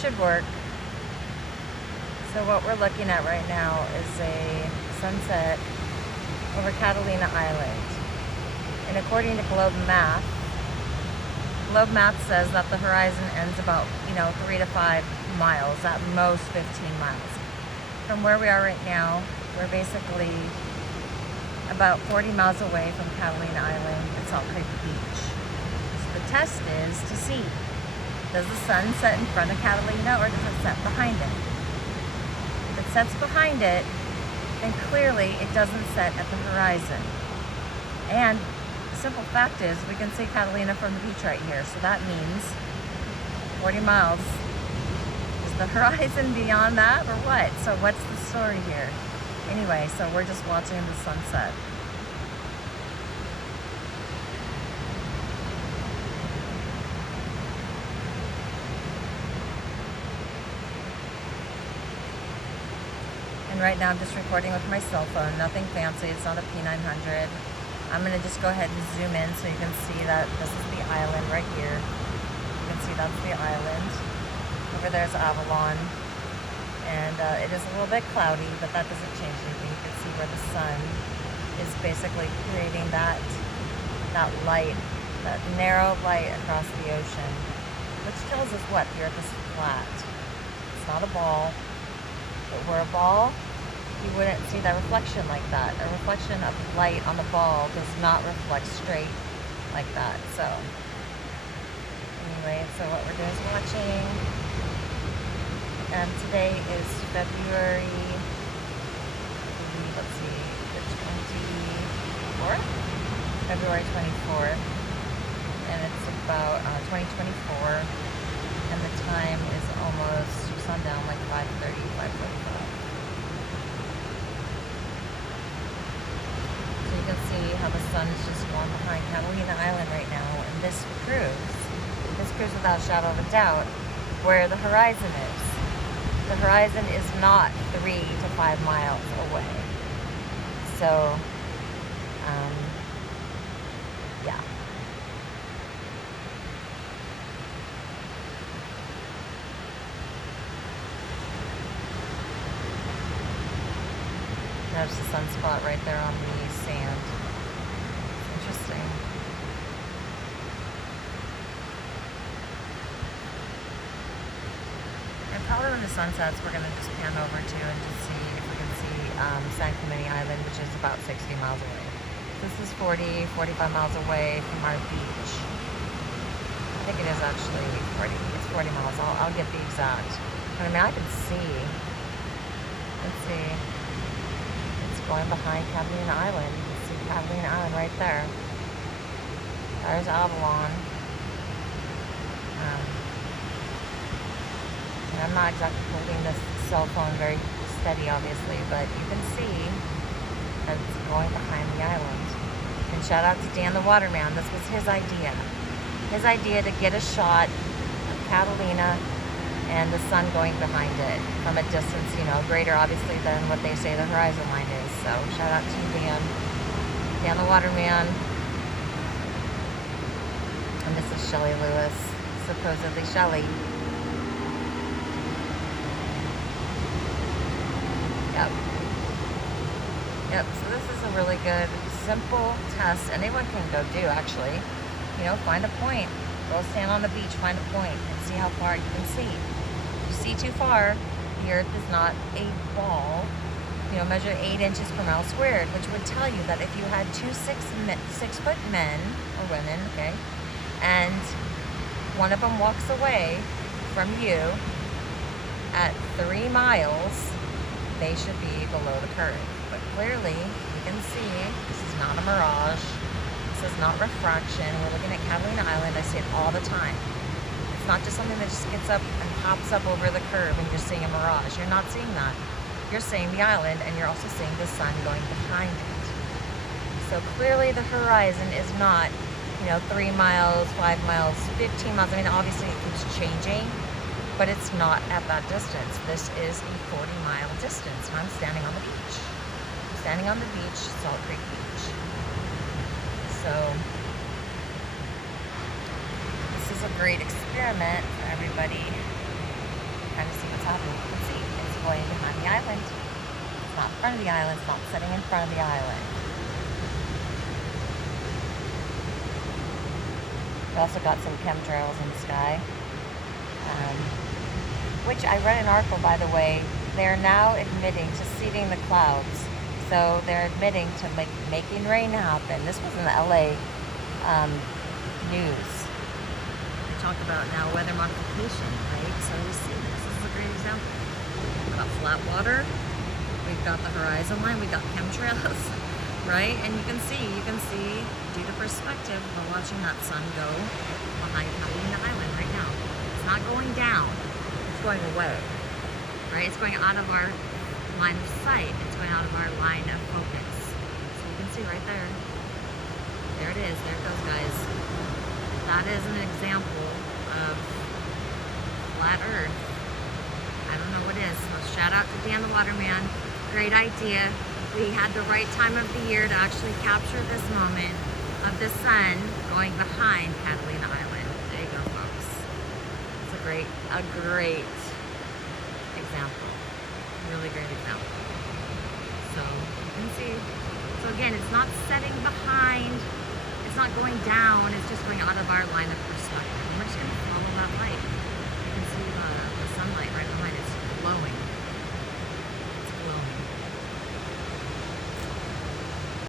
should work. So what we're looking at right now is a sunset over Catalina Island. And according to Globe Maps says that the horizon ends about, 3 to 5 miles, at most 15 miles. From where we are right now, we're basically about 40 miles away from Catalina Island at Salt Creek Beach. So the test is to see, does the sun set in front of Catalina or does it set behind it? If it sets behind it, then clearly it doesn't set at the horizon. And the simple fact is we can see Catalina from the beach right here. So that means 40 miles. Is the horizon beyond that or what? So what's the story here? Anyway, so we're just watching the sunset. And right now I'm just recording with my cell phone, nothing fancy, it's not a P900. I'm gonna just go ahead and zoom in so you can see that this is the island right here. You can see that's the island. Over there's Avalon. And it is a little bit cloudy, but that doesn't change anything. You can see where the sun is basically creating that light, that narrow light across the ocean, which tells us what? The Earth is flat. It's not a ball. If it were a ball, you wouldn't see that reflection like that. A reflection of light on the ball does not reflect straight like that. So anyway, so what we're doing is watching. And today is February, let's see, the 24th? February 24th. And it's about 2024. And the time is almost sundown, like 5:30, 5:45. So you can see how the sun is just going behind Catalina Island right now. And this proves without a shadow of a doubt where the horizon is. The horizon is not 3 to 5 miles away. So, yeah. There's the sunspot right there on the sand. Interesting. And probably when the sun sets, we're going to just pan over to and just see if we can see San Clemente Island, which is about 60 miles away. This is 40, 45 miles away from our beach. I think it is actually 40. It's 40 miles. I'll get the exact. But I mean, I can see. Let's see. It's going behind Catalina Island. You can see Catalina Island right there. There's Avalon. I'm not exactly holding this cell phone very steady, obviously, but you can see that it's going behind the island. And shout out to Dan the Waterman. This was his idea. His idea to get a shot of Catalina and the sun going behind it from a distance, greater obviously than what they say the horizon line is. So shout out to Dan the Waterman. And this is Shelley Lewis, supposedly Shelley. Yep, so this is a really good, simple test anyone can go do, actually. Find a point. Go stand on the beach, find a point, and see how far you can see. If you see too far, the Earth is not a ball. Measure 8 inches per mile squared, which would tell you that if you had two 6-foot men or women, okay, and one of them walks away from you at 3 miles, they should be below the curve. But clearly, you can see this is not a mirage. This is not refraction. We're looking at Catalina Island. I see it all the time. It's not just something that just gets up and pops up over the curve and you're seeing a mirage. You're not seeing that. You're seeing the island and you're also seeing the sun going behind it. So clearly the horizon is not, 3 miles, 5 miles, 15 miles. I mean, obviously it keeps changing, but it's not at that distance. This is a 40-mile distance, and I'm standing on the beach. I'm standing on the beach, Salt Creek Beach. So this is a great experiment for everybody kind of see what's happening. You can see it's going behind the island. It's not in front of the island. It's not setting in front of the island. We also got some chemtrails in the sky, which I read an article, by the way. They're now admitting to seeding the clouds. So they're admitting to making rain happen. This was in the LA news. They talk about now weather modification, right? So you see, this is a great example. We've got flat water. We've got the horizon line. We've got chemtrails, right? And you can see due to perspective, we're watching that sun go behind Catalina Island right now. It's not going down. It's going away, right? It's going out of our line of sight. It's going out of our line of focus. So you can see right there. There it is. There it goes, guys. That is an example of flat Earth. I don't know what is. So shout out to Dan the Waterman. Great idea. We had the right time of the year to actually capture this moment of the sun going behind Catalina Island. There you go, folks. It's a great example. Really great example. So you can see. So again, it's not setting behind. It's not going down. It's just going out of our line of perspective. And we're just going to follow that light.